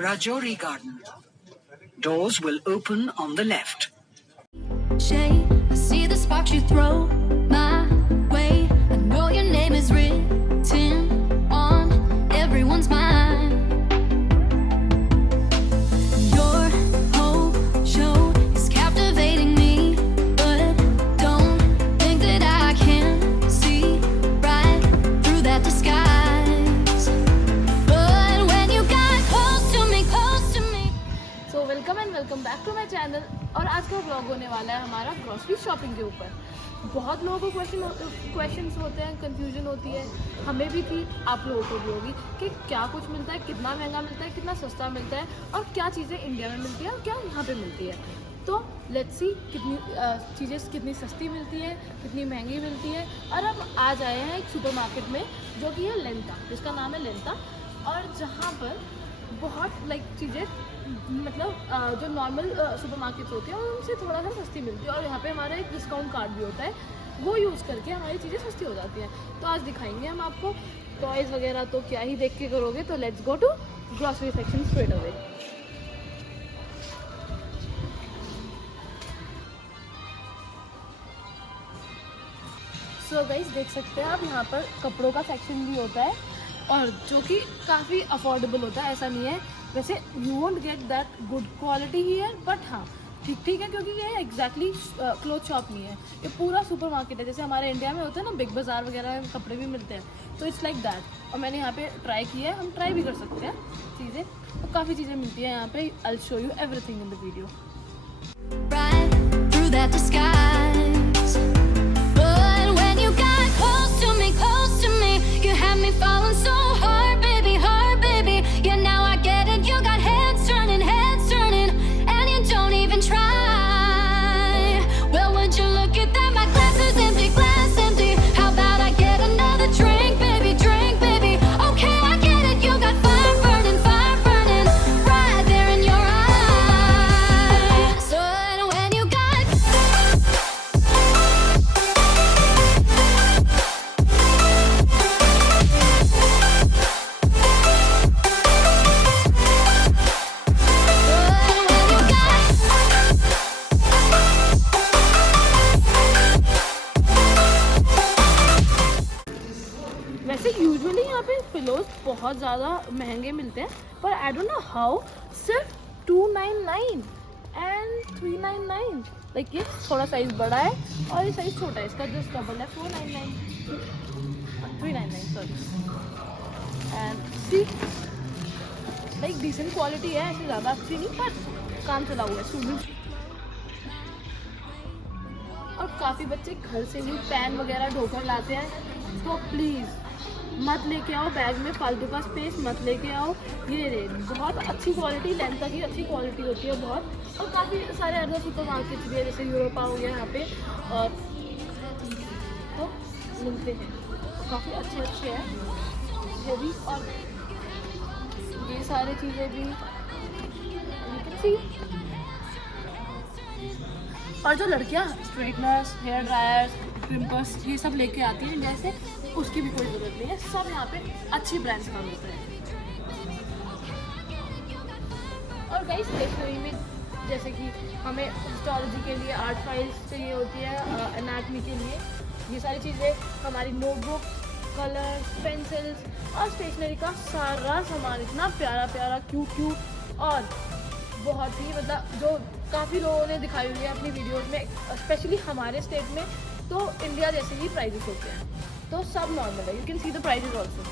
Rajouri Garden. Doors will open on the left. I see the sparks you throw my way. I know your name is written on everyone's mind. Your whole show is captivating me, but don't think that I can see right through that disguise. But when you got close to me, So welcome and welcome back to my channel. और आज का vlog होने वाला है हमारा grocery shopping के ऊपर। बहुत लोगों को क्वेश्चंस होते हैं, कंफ्यूजन होती है, हमें भी थी, आप लोगों को भी होगी कि क्या कुछ मिलता है, कितना महंगा मिलता है, कितना सस्ता मिलता है और क्या चीज़ें इंडिया में मिलती है और क्या यहाँ पे मिलती है। तो लेट्स सी कितनी चीज़ें कितनी सस्ती मिलती है, कितनी महंगी मिलती है। और हम आज आए हैं एक सुपरमार्केट में जो कि है लेंता, जिसका नाम है लेंता, और जहाँ पर बहुत चीज़ें मतलब जो नॉर्मल सुपरमार्केट्स होती हैं उनसे थोड़ा सा सस्ती मिलती है। और यहाँ पे हमारा एक डिस्काउंट कार्ड भी होता है, वो यूज़ करके हमारी चीज़ें सस्ती हो जाती हैं। तो आज दिखाएंगे हम आपको टॉयज़ वगैरह, तो क्या ही देख के करोगे। तो let's go to grocery section straight away. So guys देख सकते हैं आप, यहाँ पर कपड़ों का सेक्शन भी होता है और जो कि काफ़ी अफोर्डेबल होता है। ऐसा नहीं है, वैसे you won't get that good quality here, but हाँ ठीक है, क्योंकि ये एग्जैक्टली क्लोथ शॉप नहीं है, ये पूरा सुपरमार्केट है। जैसे हमारे इंडिया में होता है ना, बिग बाज़ार वगैरह में कपड़े भी मिलते हैं, तो इट्स लाइक दैट। और मैंने यहाँ पे ट्राई किया है, हम ट्राई भी कर सकते हैं चीज़ें, तो काफ़ी चीज़ें मिलती हैं यहाँ पे। I will show you everything in the video. Falling so hard, baby, yeah, now I get it. You got heads turning, and you don't even try. Well, would you look at that? My glass is empty, How about I get another drink, baby, Okay, I get it. You got fire burning, right there in your eyes. So when you got वैसे usually यहाँ पे pillows बहुत ज़्यादा महंगे मिलते हैं, पर I don't know how सिर्फ 299 एंड 399। लाइक ये थोड़ा साइज़ बड़ा है और ये साइज़ छोटा है, इसका जस्ट डबल है, 399 sorry. And see like decent quality है, ऐसे ज़्यादा अच्छी नहीं, पर काम चला हुआ है स्टूडेंट्स। और काफ़ी बच्चे घर से ही पैन वगैरह ढोकर लाते हैं, तो प्लीज़ मत लेके आओ बैग में, फालतू का स्पेस मत लेके आओ। ये बहुत अच्छी क्वालिटी, लेंथा की अच्छी क्वालिटी होती है बहुत। और काफ़ी सारे अदर सुपर मार्केट्स भी है, जैसे यूरोपा हो गया यहाँ पे, और तो मिलते हैं, तो काफ़ी अच्छे हैं ये भी। और ये सारी चीज़ें भी और जो लड़कियाँ स्ट्रेटनर्स, हेयर ड्रायर्स, क्रिम्पर्स ये सब लेके आती हैं इंडिया से, उसकी भी कोई ज़रूरत नहीं है, सब यहाँ पे अच्छी ब्रांड्स का मिलता है। और कई स्टेशनरी में जैसे कि हमें हिस्टोलॉजी के लिए आर्ट फाइल्स चाहिए होती है, एनाटमी के लिए ये सारी चीज़ें, हमारी नोटबुक, कलर्स, पेंसिल्स और स्टेशनरी का सारा सामान इतना प्यारा क्यूट और बहुत ही मतलब जो काफ़ी लोगों ने दिखाई हुई है अपनी वीडियोस में, स्पेशली हमारे स्टेट में तो इंडिया जैसे ही प्राइजेस होते हैं, तो सब नॉर्मल है। You can see the prices also.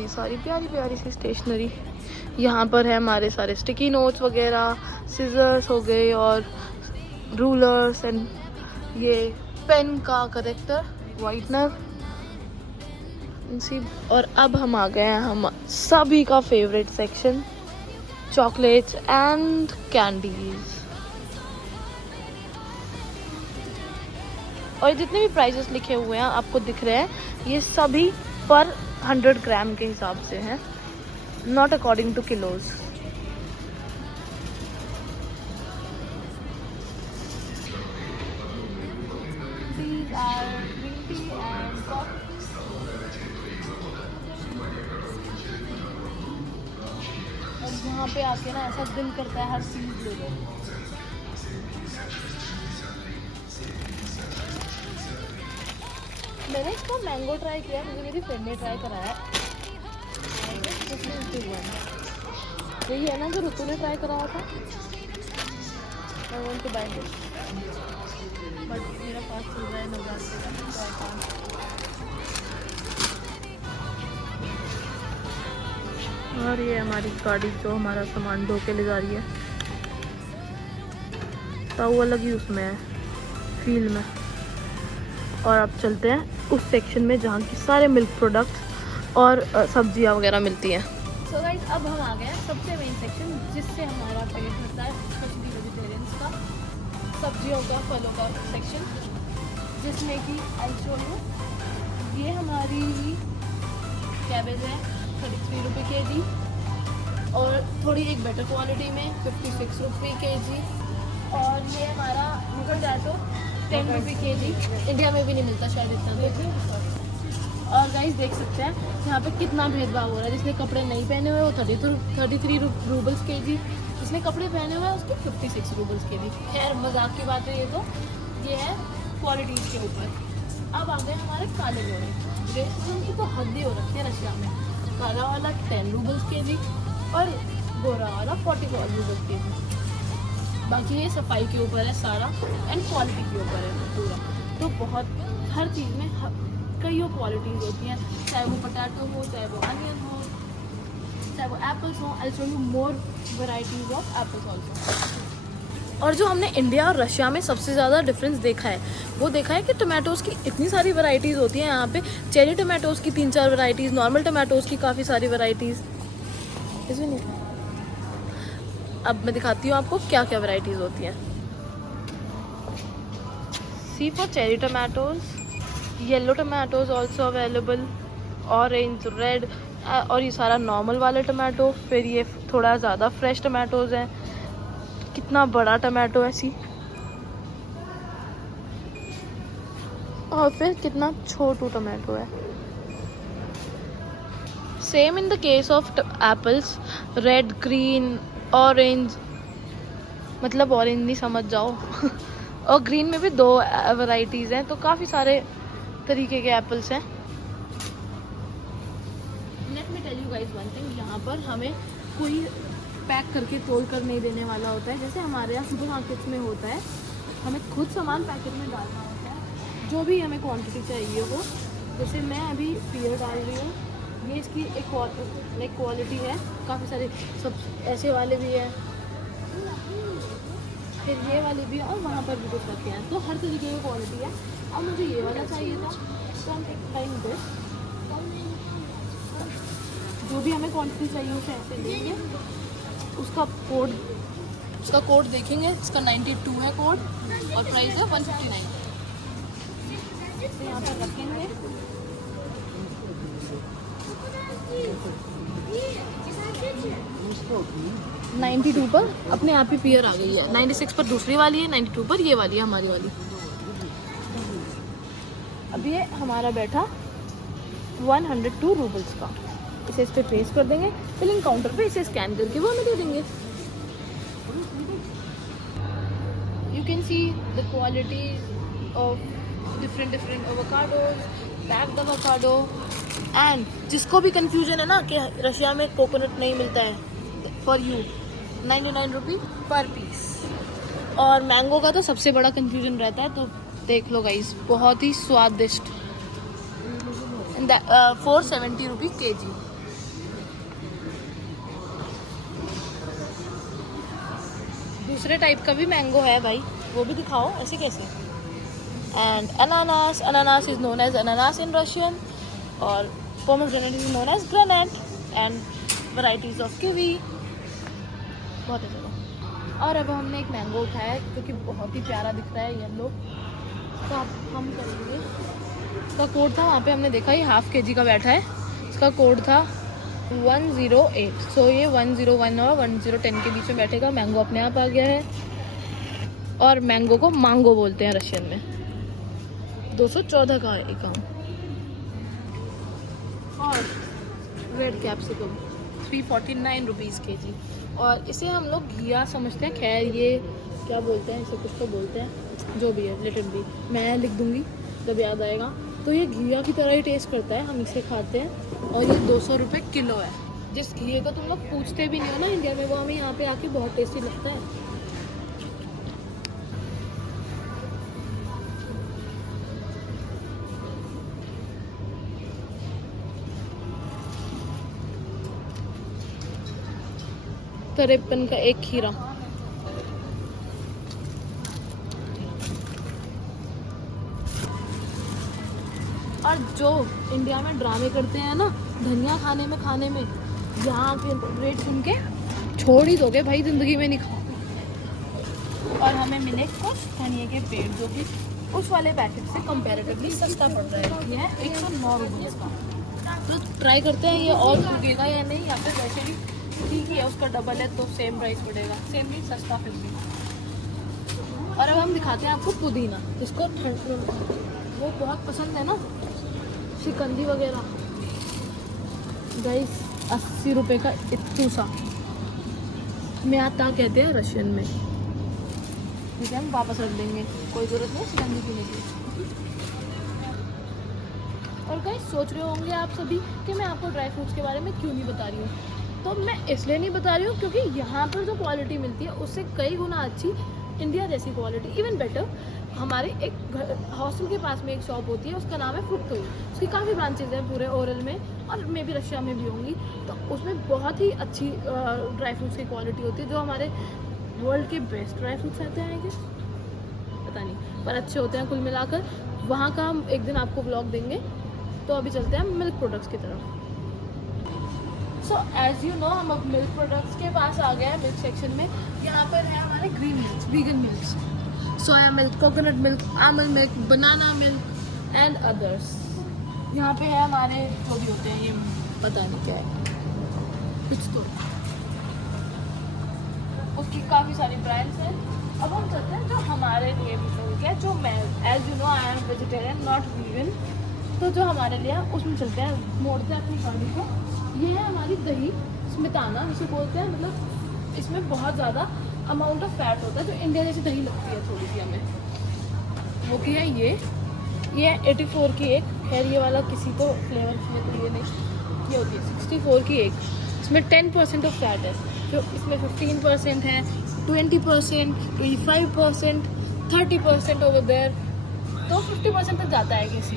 ये सारी प्यारी सी स्टेशनरी यहाँ पर है, हमारे सारे स्टिकी नोट्स वगैरह, सिजर्स हो गए और रूलर्स एंड ये पेन का करेक्टर, वाइटनर। और अब हम आ गए हैं हम सभी का favourite section, chocolates and candies. और जितने भी प्राइजेस लिखे हुए हैं आपको दिख रहे हैं, ये सभी पर 100 ग्राम के हिसाब से हैं, not according to kilos. green tea and coffee. और यहाँ पे आके ना ऐसा दिल करता है हर चीज़ ले लो। मैंने इसका मैंगो ट्राई किया, मुझे मेरी फ्रेंड ने ट्राई कराया। यही है ना जो ऋतु ने ट्राई कराया था। I want to buy this, but मेरा पास चल रहा है नवरात्रि का, so I can't. और ये हमारी गाड़ी जो हमारा सामान ढो के ले जा रही है, तो वो लगी उसमें है फील्ड में। और अब चलते हैं उस सेक्शन में जहाँ की सारे मिल्क प्रोडक्ट्स और सब्जियाँ वगैरह मिलती हैं। सो गाइस, अब हम आ गए हैं सबसे मेन सेक्शन जिससे हमारा पेट भरता है, स्पेशली वेजिटेरियंस का, सब्जियों का, फलों का सेक्शन, जिसमें कि आई शो यू, ये हमारी कैबेज है 33 रुपये kg, और थोड़ी एक बेटर क्वालिटी में 56 रुपये kg, और ये हमारा मुगल जातो 10 रुपये kg। इंडिया में भी नहीं मिलता शायद इतना। और गाइस देख सकते हैं यहाँ पे कितना भेदभाव हो रहा है। जिसने कपड़े नहीं पहने हुए वो 33 रूबल्स kg, जिसने कपड़े पहने हुए हैं उसके 56 रूबल्स kg। खैर मजाक की बात है ये है क्वालिटीज़ के ऊपर। अब आ गए हमारे काले घोड़े। रेसिज्म की तो हद ही हो रखी है रशिया में। काला वाला 10 रूबल्स kg और गोरा वाला 44 रूबल्स kg। बाकी ये सफाई के ऊपर है सारा, एंड क्वालिटी के ऊपर है पूरा। तो बहुत हर चीज़ में कई क्वालिटीज़ होती हैं, चाहे वो पोटैटो हो, चाहे वो अनियन हो, चाहे वो एप्पल्स हो। I show you more varieties of apples also. और जो हमने इंडिया और रशिया में सबसे ज़्यादा डिफरेंस देखा है वो देखा है कि टमाटोज़ की इतनी सारी वैरायटीज़ होती हैं यहाँ पे। चेरी टमाटोज़ की 3-4 वैरायटीज़, नॉर्मल टमाटोज़ की काफ़ी सारी वैरायटीज़। इसमें नहीं, अब मैं दिखाती हूँ आपको क्या क्या वैरायटीज़ होती हैं। See for cherry tomatoes, yellow tomatoes also available, orange, red, और ये सारा नॉर्मल वाले टमाटो। फिर ये थोड़ा ज़्यादा फ्रेश टमाटोज़ हैं। कितना बड़ा टमाटो है सी, और फिर कितना छोटू टमाटो है। Same in the case of apples, red, green, orange, मतलब ऑरेंज नहीं समझ जाओ और ग्रीन में भी 2 वैरायटीज़ हैं। तो काफ़ी सारे तरीके के एप्पल्स हैं। Let me tell you guys one thing, यहाँ पर हमें कोई पैक करके तोल कर नहीं देने वाला होता है, जैसे हमारे यहाँ सुपर मार्केट्स में होता है। हमें खुद सामान पैकेट में डालना होता है, जो भी हमें क्वांटिटी चाहिए हो। जैसे मैं अभी पियर डाल रही हूँ, ये इसकी एक क्वालिटी है। काफ़ी सारे सब ऐसे वाले भी हैं, फिर ये वाले भी, और वहाँ पर भी कुछ रखे हैं। तो हर तरीके की क्वालिटी है। अब मुझे ये वाला चाहिए था, तो हम टाइम दिस, जो भी हमें क्वांटिटी चाहिए उसे ऐसे लेंगे। उसका कोड देखेंगे, इसका 92 है कोड, और प्राइस है 159। तो यहाँ पर रखेंगे। 92 पर अपने आप ही पियर आ गई है, 96 पर दूसरी वाली है, 92 पर ये वाली है हमारी वाली। अब ये हमारा बैठा 102 रूबल्स का। इसे इस पर ट्रेस कर देंगे, बिलिंग काउंटर पे इसे स्कैन करके वो हमें दे देंगे। You can see the quality of different avocados, packed avocado. And जिसको भी कंफ्यूजन है ना कि रशिया में कोकोनट नहीं मिलता है, फॉर यू 99 रुपये पर पीस। और मैंगो का तो सबसे बड़ा कंफ्यूजन रहता है, तो देख लो गाइस, बहुत ही स्वादिष्ट। 470 रुपये kg। दूसरे टाइप का भी मैंगो है भाई, वो भी दिखाओ, ऐसे कैसे। एंड अनानास इज नोन एज अनानास इन रशियन, और पोमेग्रेनेट इज नोन एज ग्रेनेट, एंड वैराइटीज ऑफ कीवी। बहुत है चलो। और अब हमने एक मैंगो उठाया है क्योंकि बहुत ही प्यारा दिख रहा है येलो, तो अब हम करेंगे। इसका कोड था वहाँ पे, हमने देखा ये ½ kg का बैठा है। इसका कोड था 108। सो ये 101 और 1010 के बीच में बैठेगा। मैंगो अपने आप आ गया है, और मैंगो को मांगो बोलते हैं रशियन में। 214 का एक आम। और रेड कैप्सिकम 349 रुपीज़ kg। और इसे हम लोग घिया समझते हैं, खैर ये क्या बोलते हैं इसे, कुछ तो बोलते हैं, जो भी है लेट इट बी, मैं लिख दूँगी जब याद आएगा। तो ये घिया की तरह ही टेस्ट करता है, हम इसे खाते हैं और ये 200 रुपये किलो है। जिस घिये को तुम लोग पूछते भी नहीं हो ना इंडिया में, वो हमें यहाँ पे आके बहुत टेस्टी लगता है। तिरपन का एक खीरा। और जो इंडिया में ड्रामे करते हैं ना धनिया खाने में, यहाँ के रेट सुन के छोड़ ही दोगे भाई, जिंदगी में नहीं खाओ। और हमें मिले कुछ धनिया के पेड़ जो कि उस वाले पैकेट से कंपैरेटिवली सस्ता पड़ रहा है। यह है 109 रुपये का। तो ट्राई करते हैं ये और उगेगा या नहीं, या फिर वैसे भी ठीक ही है, उसका डबल है तो सेम प्राइस पड़ेगा, सेम भी सस्ता फिर भी। और अब हम दिखाते हैं आपको पुदीना, जिसको वो बहुत पसंद है ना, शिकंजी वगैरह। गाइस 80 रुपये का इत्तूसा, म्याता कहते हैं रशियन में। ठीक है, हम वापस रख देंगे, कोई ज़रूरत नहीं शिकंजी पीने की। और गाइस सोच रहे होंगे आप सभी कि मैं आपको ड्राई फ्रूट्स के बारे में क्यों नहीं बता रही हूँ। तो मैं इसलिए नहीं बता रही हूँ क्योंकि यहाँ पर जो क्वालिटी मिलती है उससे कई गुना अच्छी इंडिया जैसी क्वालिटी, इवन बेटर। हमारे एक हॉस्टल के पास में एक शॉप होती है, उसका नाम है फ्रुक्टोई। उसकी काफ़ी ब्रांचेज हैं पूरे ओरल में, और मे भी रशिया में भी होंगी। तो उसमें बहुत ही अच्छी ड्राई फ्रूट्स की क्वालिटी होती है, जो हमारे वर्ल्ड के बेस्ट ड्राई फ्रूट्स रहते हैं कि पता नहीं, पर अच्छे होते हैं कुल मिलाकर। वहाँ का हम एक दिन आपको व्लॉग देंगे। तो अभी चलते हैं मिल्क प्रोडक्ट्स की तरफ। सो एज यू नो, हम अब मिल्क प्रोडक्ट्स के पास आ गए हैं, मिल्क सेक्शन में। यहाँ पर है हमारे green milk, vegan milk, soya milk, coconut milk, almond milk, banana milk and others. यहाँ पे है हमारे जो भी होते हैं, ये पता नहीं क्या है, कुछ तो उसकी काफ़ी सारी ब्रांड्स हैं। अब हम चलते हैं जो हमारे लिए मिल्क है, जो मैं as you know I am vegetarian not vegan, तो जो हमारे लिए उसमें चलते हैं, मोड़ते हैं अपनी गाड़ी को। ये है हमारी दही स्मिताना जिसे बोलते हैं, मतलब इसमें बहुत ज़्यादा अमाउंट ऑफ फैट होता है, जो इंडिया जैसी दही लगती है थोड़ी सी हमें। वो की है ये है 84 की एक, खैर ये वाला किसी तो फ्लेवर में तो ये नहीं, ये होती है 64 की एक। इसमें 10% ऑफ फैट है, जो इसमें 15% है, 20%, 25%, 30% ओवर देयर, तो 50% तक जाता है किसी।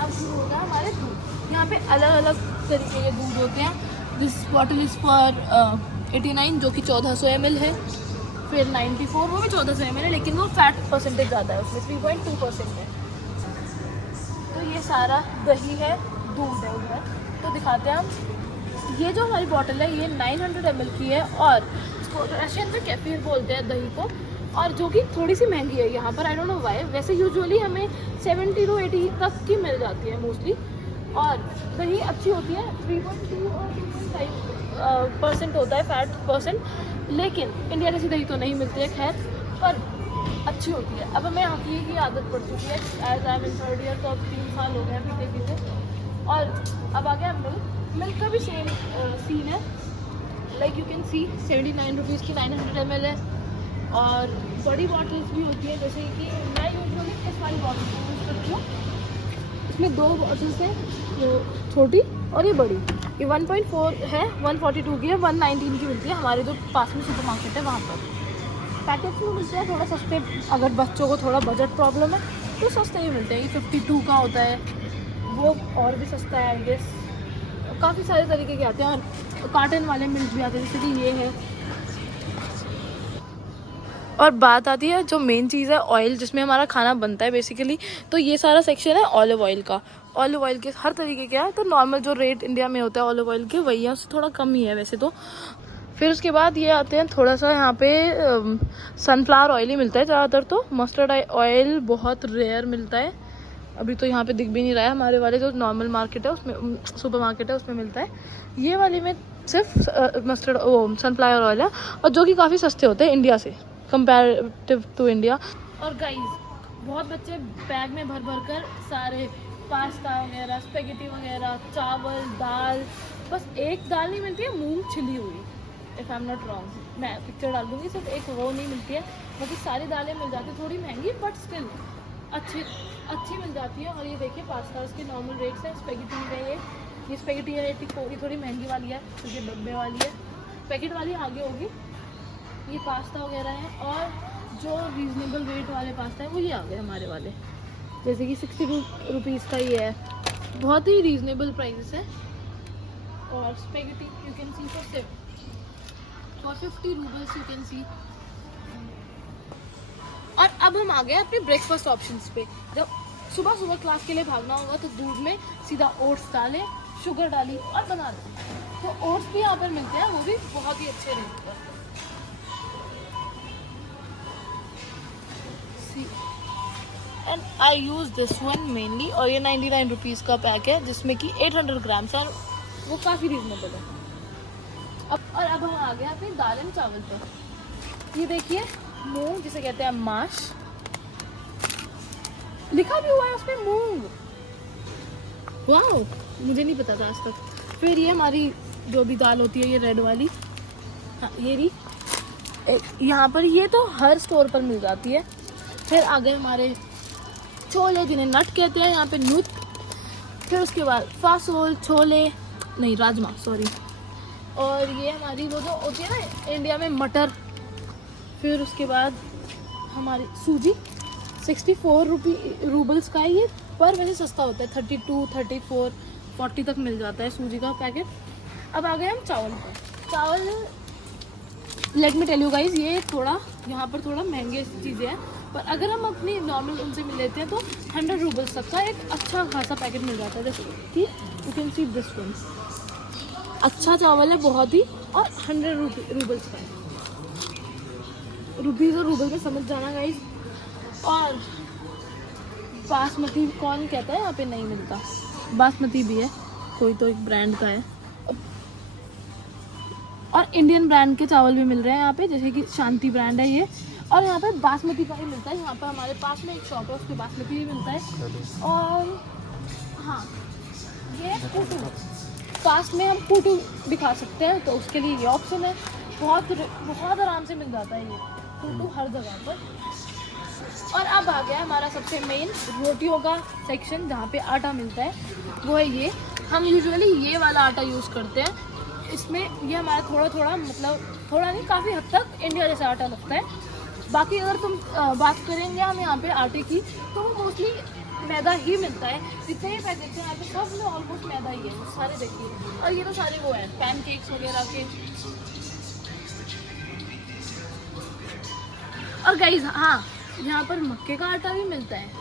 अब होगा हमारे दूध। यहाँ पे अलग अलग तरीके के दूध होते हैं। दिस बॉटल इज़ फॉर 89, जो कि 1400 ml है। फिर 94, वो भी 1400 ml है, लेकिन वो फैट परसेंटेज ज़्यादा है, उसमें 3.2% है। तो ये सारा दही है, दूध है उधर। तो दिखाते हैं हम। ये जो हमारी बॉटल है ये 900 ml की है, और इसको रशियन में केफिर बोलते हैं दही को, और जो कि थोड़ी सी महंगी है यहाँ पर, आई डोंट नो व्हाई। वैसे यूजुअली हमें 70 to 80 तक की मिल जाती है मोस्टली, और दही अच्छी होती है। 3.2 और 2.5% होता है फैट परसेंट, लेकिन इंडिया जैसी दही तो नहीं मिलती है खैर, पर अच्छी होती है। अब हमें यहाँ की आदत पड़ चुकी है, as I am in 3rd year, तो अब 3 साल हो गए हैं पीते पीते। और अब आ गया मिल्क का भी सेम सीन है, like you can C 79 rupees की 900 ml है। और बड़ी बॉटल्स भी होती है, जैसे कि मैं यूजुअली इस वाली बॉटल यूज़ करती हूँ। इसमें 2 बॉटल्स हैं, जो छोटी और ये बड़ी। ये 1.4 है, 142 की है, 119 की मिलती है हमारे जो पास में सुपर मार्केट है वहाँ पर। पैकेट्स में मिलते हैं थोड़ा सस्ते, अगर बच्चों को थोड़ा बजट प्रॉब्लम है तो सस्ते ही मिलते हैं। ये 52 का होता है, वो और भी सस्ता है आई गेस। काफ़ी सारे तरीके के आते हैं, और कार्टन वाले मिल्क भी आते हैं, जैसे कि ये है। और बात आती है जो मेन चीज़ है ऑयल, जिसमें हमारा खाना बनता है बेसिकली। तो ये सारा सेक्शन है ऑलिव ऑयल का। ऑलिव ऑयल के हर तरीके के हैं, तो नॉर्मल जो रेट इंडिया में होता है ऑलिव ऑयल के वही है, उससे थोड़ा कम ही है वैसे तो। फिर उसके बाद ये आते हैं थोड़ा सा यहाँ पे सनफ्लावर ऑयल ही मिलता है ज़्यादातर, तो मस्टर्ड ऑयल बहुत रेयर मिलता है। अभी तो यहाँ पे दिख भी नहीं रहा है, हमारे वाले जो नॉर्मल मार्केट है उसमें, सुपर मार्केट है उसमें मिलता है। ये वाले में सिर्फ मस्टर्ड सनफ्लावर ऑयल है, और जो कि काफ़ी सस्ते होते हैं इंडिया से। Comparative to India. और गाइस बहुत बच्चे बैग में भर भर कर सारे पास्ता वगैरह, स्पेगेटी वगैरह, चावल, दाल, बस एक दाल नहीं मिलती है, मूंग छिली हुई, if I am not wrong, मैं पिक्चर डाल दूँगी, सिर्फ एक वो नहीं मिलती है, बाकी सारी दालें मिल जाती है, थोड़ी महंगी बट स्टिल अच्छी मिल जाती है। और ये देखिए पास्ता उसके नॉर्मल रेट्स हैं। स्पेगेटी है ये स्पेगेटी है 84, थोड़ी महंगी वाली है क्योंकि डब्बे वाली है, पैकेट वाली आगे होगी। ये पास्ता वगैरह है, और जो रीज़नेबल रेट वाले पास्ता है वो ये आ गए हमारे वाले, जैसे कि 62 रुपीज़ का ये है, बहुत ही रीज़नेबल प्राइस है। और spaghetti you can C for 50 roubles you can सी। और अब हम आ गए अपने ब्रेकफास्ट ऑप्शंस पे। जब सुबह सुबह क्लास के लिए भागना होगा तो दूध में सीधा ओट्स डालें, शुगर डाली और बना दें। तो ओट्स भी यहाँ पर मिलते हैं, वो भी बहुत ही अच्छे रेट पर। And I use this one mainly, और ये 99 रुपीज़ का पैक है जिसमें कि 800 ग्राम्स है, वो काफ़ी रीजनेबल है। अब हम आ गए अपनी दाल एंड चावल पर। ये देखिए मूंग, जिसे कहते हैं माश, लिखा भी हुआ है उस पे मूंग, वाह मुझे नहीं पता था आज तक। फिर ये हमारी जो भी दाल होती है ये रेड वाली, हाँ ये रही, यहाँ पर ये तो हर स्टोर पर मिल जाती है। फिर आ गए हमारे छोले, जिन्हें नट कहते हैं यहाँ पे, नुत। फिर उसके बाद फासोल, छोले नहीं राजमा सॉरी, और ये हमारी वो जो होती है ना इंडिया में मटर। फिर उसके बाद हमारी सूजी 64 रूबल्स का है ये, पर वैसे सस्ता होता है, 32, 34, 40 तक मिल जाता है सूजी का पैकेट। अब आ गए हम चावल पर। चावल let me tell you guys, ये थोड़ा यहाँ पर थोड़ा महंगे चीज़ें हैं, पर अगर हम अपनी नॉर्मल उनसे मिल लेते हैं तो 100 रूबल्स तक का एक अच्छा खासा पैकेट मिल जाता है। जैसे कि you can see this one, अच्छा चावल है बहुत ही, और 100 रूबल्स का है। रुपीज़ और रूबल में समझ जाना गाइस। और बासमती कौन कहता है यहाँ पे नहीं मिलता, बासमती भी है, कोई तो एक ब्रांड का है, और इंडियन ब्रांड के चावल भी मिल रहे हैं यहाँ पे, जैसे कि शांति ब्रांड है ये, और यहाँ पे बासमती का ही मिलता है। यहाँ पर हमारे पास में एक शॉप है, उसके बासमती भी मिलता है। और हाँ ये पुटू, पास में हम पुटू भी खा सकते हैं, तो उसके लिए ये ऑप्शन है, बहुत आराम से मिल जाता है ये पुटू हर जगह पर। और अब आ गया हमारा सबसे मेन रोटियों का सेक्शन, जहाँ पे आटा मिलता है, वो है ये। हम यूजुअली ये वाला आटा यूज़ करते हैं, इसमें ये हमारा थोड़ा मतलब थोड़ा नहीं, काफ़ी हद तक इंडिया जैसा आटा लगता है। बाकी अगर तुम बात करेंगे हम यहाँ पे आटे की, तो वो मोस्टली मैदा ही मिलता है। जितने भी पैकेट्स हैं यहाँ पे सब में ऑलमोस्ट मैदा ही है, सारे देखिए। और ये तो सारे वो हैं पैनकेक्स वगैरह के। और गाइस हाँ, यहाँ पर मक्के का आटा भी मिलता है।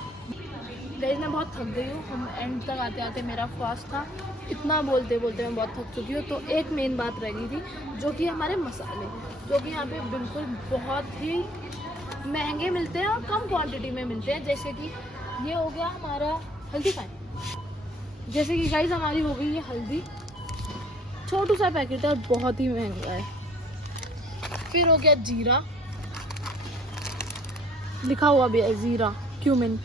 गाइस मैं बहुत थक गई हूँ, हम एंड तक आते आते मेरा फास्ट था, इतना बोलते बोलते मैं बहुत थक चुकी हूँ। तो एक मेन बात रह गई थी, जो कि हमारे मसाले, जो कि यहाँ पे बिल्कुल बहुत ही महंगे मिलते हैं और कम क्वांटिटी में मिलते हैं। जैसे कि ये हो गया हमारा हल्दी पानी, जैसे कि गाइस हमारी हो गई ये हल्दी, छोटू सा पैकेट है और बहुत ही महंगा है। फिर हो गया जीरा, लिखा हुआ भी है जीरा, क्यूमिन।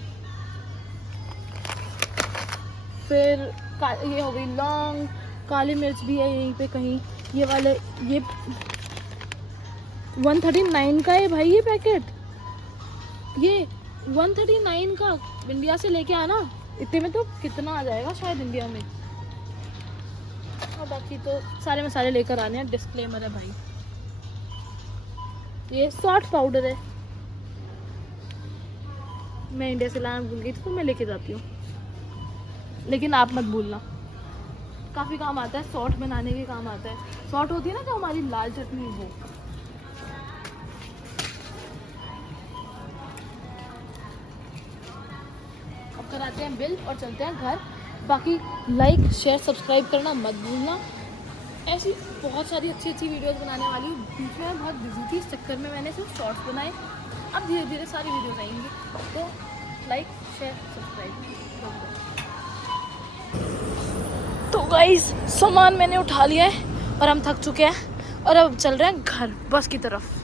फिर ये हो गई लौंग, काली मिर्च भी है यहीं पे कहीं, ये वाले ये 139 का है भाई ये पैकेट, ये 139 का इंडिया से लेके आना, इतने में तो कितना आ जाएगा शायद इंडिया में। और बाकी तो सारे मसाले लेकर आने हैं, डिस्क्लेमर है भाई। ये सॉल्ट पाउडर है, मैं इंडिया से लाना भूल गई थी तो मैं लेके जाती हूँ, लेकिन आप मत भूलना, काफ़ी काम आता है, सॉल्ट बनाने के काम आता है। सॉल्ट होती है ना जो हमारी लाल चटनी, वो। अब कराते हैं बिल और चलते हैं घर। बाकी लाइक शेयर सब्सक्राइब करना मत भूलना। ऐसी बहुत सारी अच्छी अच्छी वीडियोस बनाने वाली हूँ। बीच में मैं बहुत बिजी थी, इस चक्कर में मैंने सिर्फ शॉर्ट्स बनाए, अब धीरे धीरे सारी वीडियोस आएंगी। तो लाइक शेयर सब्सक्राइब। तो गाइस सामान मैंने उठा लिया है और हम थक चुके हैं और अब चल रहे हैं घर, बस की तरफ।